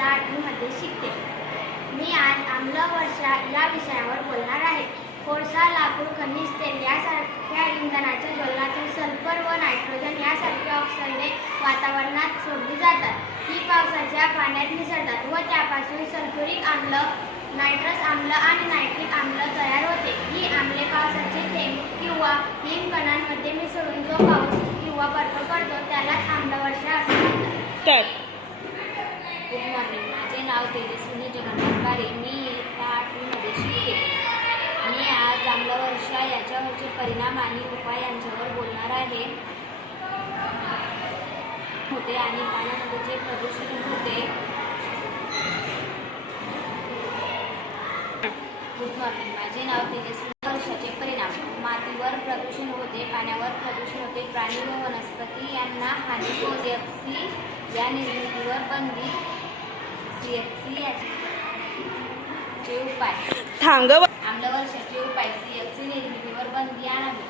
इयत्ता 8वीमध्ये शिकते. मी आज आम्लवर्षा या विषयावर बोलणार आहे. कोळसा, लाकूड, खनिज तेल यासारख्या इंधनाच्या ज्वलनातून सल्फर व नायट्रोजन यासारखे ऑक्साईडे वातावरणात सोडली जातात. ही पावसाच्या पाण्यात मिसळतात व त्यापासून सल्फ्युरिक आम्ल, नायट्रस आम्ल आणि नायट्रिक आम्ल तयार होते. ही आम्ले पावसाचे थेंब किंवा हिमकणांमध्ये मिसळून जो पाऊस किंवा बर्फ पडतो त्यालाच आम्लवर्षा असे म्हणतात. Good morning. माझे नाव तेजस्विनी जगन्नाथ बारे. मी इयत्ता 8वीमध्ये शिकते. मी आज आम्लवर्षा याच्यावरचे परिणाम आणि उपाय यांच्यावर बोलणार आहे. होते आणि पाण्यामध्ये जे प्रदूषण होते. Good morning. माझे नाव तेजस्विनी. वर्षाचे परिणाम: मातीवर प्रदूषण होते, पाण्यावर प्रदूषण होते, प्राणी व वनस्पती यांना हानी होते. CFC या निर्मितीवर बंदी. CFC चे उपाय. आम्लवर्षाचे उपाय: CFC निर्मितीवर बंदी आणावी.